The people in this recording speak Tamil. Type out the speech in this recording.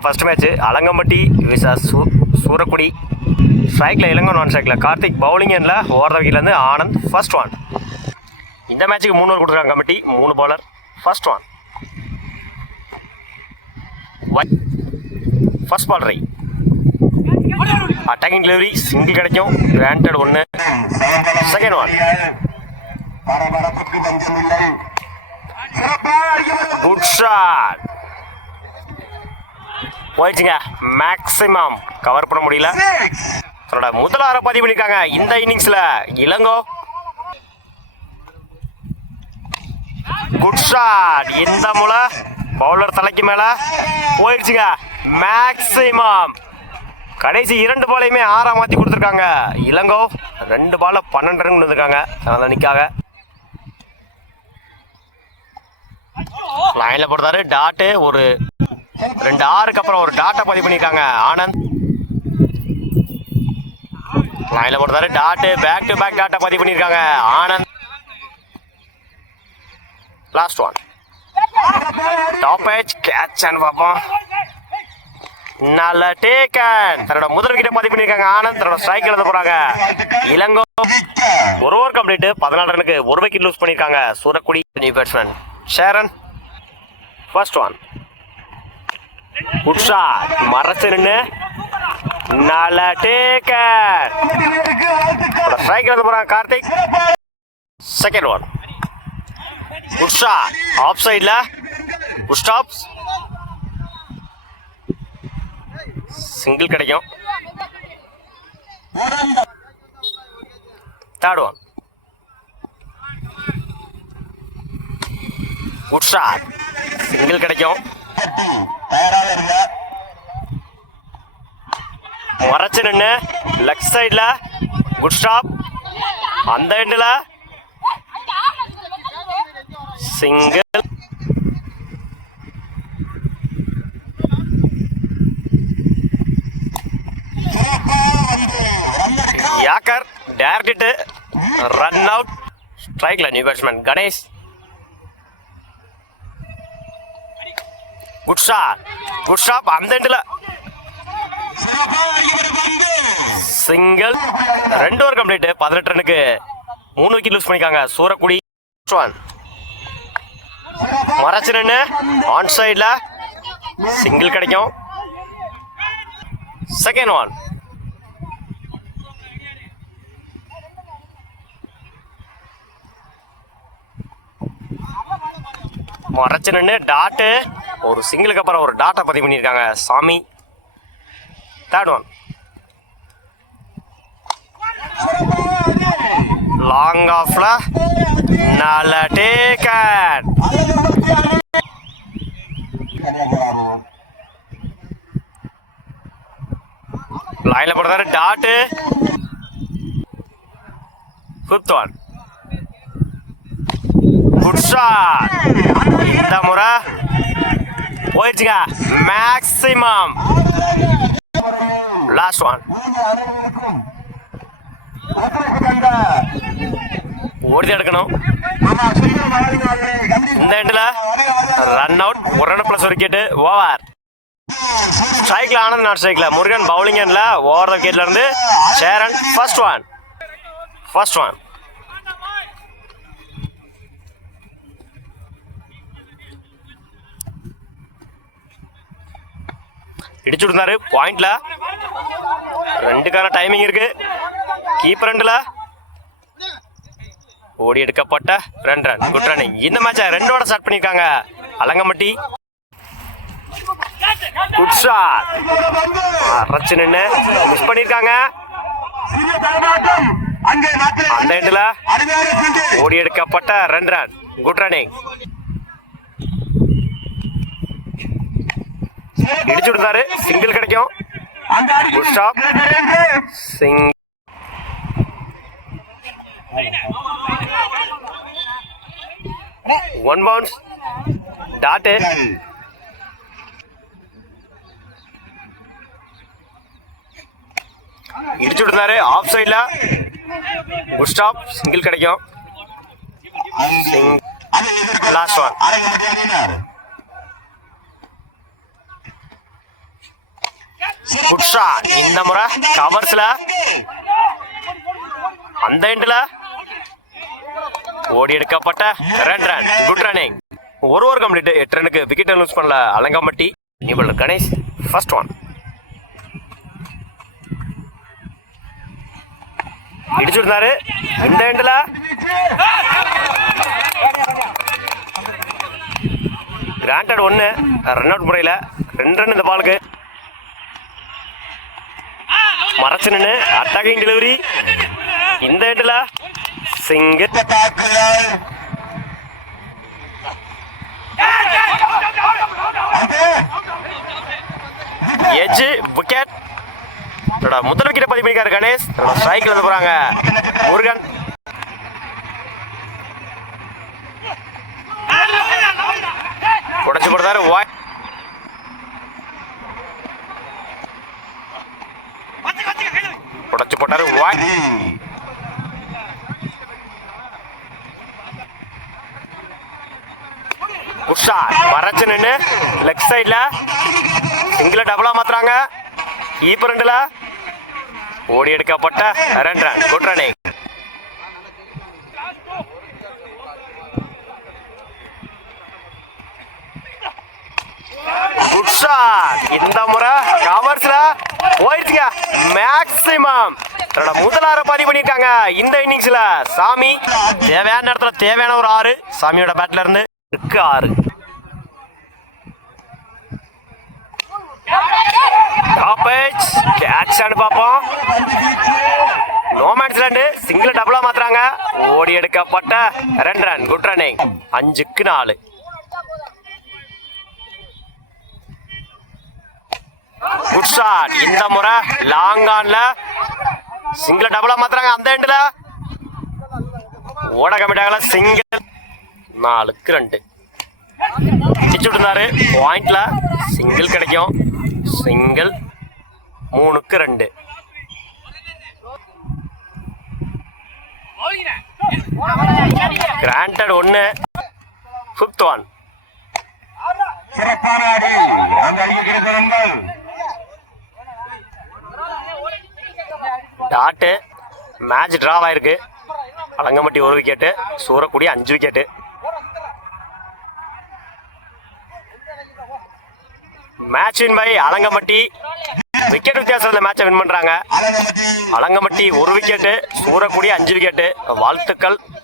First match Alangampatti versus Soorakudi. ஸ்ட்ரைக்கில் இளங்கோ, நான் ஸ்ட்ரைக்கில் கார்த்திக். பவுலிங் எண்ணில் ஓவர் த விக்கெட்லேருந்து ஆனந்த். First one. இந்த மேட்ச்சுக்கு 3 ஓவர் கொடுத்துருக்காங்க committee. 3 bowler. First one. First ball ரை. அட்டாக்கிங் டெலிவரி சிங்கிள் கிடைக்கும். Granted 1. Second one. Good shot. போயிடுச்சுங்க. மேக்ஸிமம் கவர் பண்ண முடியல. தன்னோட முதல் ஆரை பதிவு பண்ணியிருக்காங்க இந்த இன்னிங்ஸ்ல இளங்கோ. Good shot. இந்த முறை பவுலர் தலைக்கு மேல போயிடுச்சுங்க. மேக்ஸிமம் கடைசி 2 பாலையுமே 6 மாற்றி கொடுத்துருக்காங்க இளங்கோ. 2 பால 12 ரன் கொடுத்துருக்காங்க அன்னைக்காக. லைன்ல போடுறாரு டாட்டு. ஒரு 2 ஆறுக்கு அப்புறம் ஒரு டாட்டை பதிவு பண்ணியிருக்காங்க ஆனந்த். லைன்ல போடுறாரு டாட்டு. பேக் டு பேக் டாட்டை பதிவு பண்ணியிருக்காங்க Anand. Last one. Top age catch and பார்ப்போம். நல்ல டேக்கன். தன்னோட முதல் விக்கெட்டை பதிவு பண்ணியிருக்காங்க ஆனந்த். தன்னோட ஸ்ட்ரைக் எழுத போறாங்க இளங்கோ. ஒரு ஓவர் கம்ப்ளீட். 14 ரனுக்கு 1 விக்கெட் லூஸ் பண்ணியிருக்காங்க Soorakudi. New batsman Sheran. First one. Good shot. மறைச்சு நின்று நல்ல டேக்கன். ஸ்ட்ரைக் எழுத போறாங்க Karthik. Second one. Good shot. Off சைட்ல குட் ஸ்டாப்ஸ். சிங்கிள் கிடைக்கும். Third one. Good shot. Single கிடைக்கும். மறைச்சு நின்று லெஃப்ட் சைட்ல குட் ஸ்டாப். அந்த எண்டில் single. Yorker direct run out. ஸ்ட்ரைக்ல new batsman Ganesh. Good shot. Good shot. அந்த எண்டில் single. 2 over complete. 18 ரனுக்கு 3 wicket lose பண்ணிருக்காங்க சூரக்குடி. மறைச்சு நின்று ஆன் சைட்ல சிங்கிள் கிடைக்கும். Second one. மறைச்சு நின்று டாட்டு. ஒரு சிங்கிளுக்கு அப்புறம் ஒரு டாட்டை பதிவு பண்ணியிருக்காங்க சாமி. Third one. லாங் ஆஃப்ல நல்ல டேக்கன். லைன்ல போடுறாரு dot. Fifth one. Good shot. இந்த முறை போயிடுச்சுங்க. மேக்ஸிமம். Last one. ஓடி எடுக்கணும். இந்த எண்டில் run out. 1 run plus 1 wicket. Over. ஸ்ட்ரைக்ல ஆனந்த், நான் ஸ்ட்ரைக்ல முருகன். பவுலிங் எண்ணில் ஓவர் த விக்கெட்ல இருந்து Cheran. First one. First one. இடிச்சு விடுந்தாரு பாயிண்ட்ல. 2க்கான டைமிங் இருக்கு. கீப்பர் ரெண்டுல ஓடி எடுக்கப்பட்ட 2 ரன். Good running. இந்த மேட்சை 2 ஸ்டார்ட் பண்ணிருக்காங்க அலங்கம்பட்டி. Good shot. அரைச்சு நின்று மிஸ் பண்ணிருக்காங்க. அந்த எண்டுல ஓடி எடுக்கப்பட்ட 2 ரன். Good running. இடிச்சு விடுறாரு. சிங்கிள் கிடைக்கும். Good stop. Single. One bounce. Dot. இடிச்சு விடுறாரு ஆஃப் சைட்ல. Good stop. சிங்கிள் கிடைக்கும். Last one. Good shot. இந்த முறை கவர்ஸ்ல அந்த எண்ட்ல ஓடி எடுக்கப்பட்ட 2 ரன். Good running. ஒரு ஓவர் கம்ப்ளீட். 8 ரனுக்கு விக்கெட் லூஸ் பண்ணல அலங்கம்பட்டி. நிபுணர் கணேஷ் ஃபர்ஸ்ட் ஒன் இடிச்சிருந்தாரு. இந்த எண்ட்ல கிராண்டட் 1 ரன் அவுட் முறையில் 2 ரன் இந்த பாலுக்கு. மறைச்சு நின்று அட்டாகிங் டெலிவரி. இந்த எண்ட்ல சிங்கிள். Edge wicket. முதல் விக்கெட்டை பதிவு பண்ணிக்காரு கணேஷ். ஸ்ட்ரைக்கில் வந்து போறாங்க முருகன். உடச்சு போடுறாரு. உடச்சு போட்டாரு. உஷா மறைச்சு நின்று லெக் சைட்ல சிங்கிள டபுளா மாத்துறாங்க. கீப்பர் 2ல ஓடி எடுக்கப்பட்ட 2 run. Good running. Good shot. இந்த முறை கவர்ஸ்ல போயிடுச்சுங்க. மேக்ஸிமம் முதல் 6 பதிவு பண்ணிருக்காங்க இந்த இன்னிங்ஸ்ல. சாமி தேவையான நேரத்துல தேவையான ஒரு 6. சாமியோட பேட்ல இருந்து 6. கேட்ச் பார்ப்போம். நோமேன்ஸ் லேண்ட் சிங்கிள் டபுளா மாத்துறாங்க. ஓடி எடுக்கப்பட்ட 2 ரன். Good running. 5க்கு 4. Good shot. இந்த முறை லாங் ஆன்ல சிங்கிள் டபுளா மாத்துறாங்க. அந்த எண்ட்ல ஓட கமிட்டாகல சிங்கிள். 4க்கு 2. பிடிச்சு விட்டுருந்தாரு. பாயிண்ட்ல சிங்கிள் கிடைக்கும். சிங்கிள். 3க்கு 2. Granted 1 fifth one. Dot match draw ஆயிருக்கு. Alangampatti 1 wicket, Soorakudi 5 wicket. Match win by Alangampatti. Wicket வித்தியாசத்தில் மேட்சை வின் பண்றாங்க. Alangampatti 1 wicket, Soorakudi 5 wicket. வாழ்த்துக்கள்.